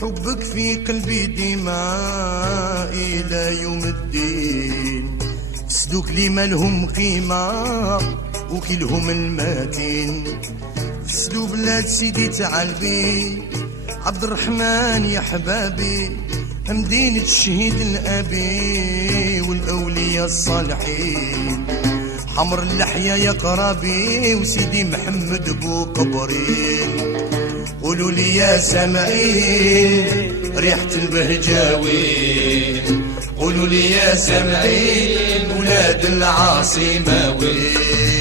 حبك في قلبي ديما إلى يوم الدين. سدوك لي مالهم قيمة وكلهم الماتين. سدو بلاد سيدي تعالبي عبد الرحمن يا حبابي، مدينة الشهيد الأبي والأولياء الصالحين. حمر اللحية يا قرابي وسيدي محمد بو قبرين. قولوا لي يا سامعين ريحة البهجاوين، قولوا لي يا سامعين ولاد العاصمة وين.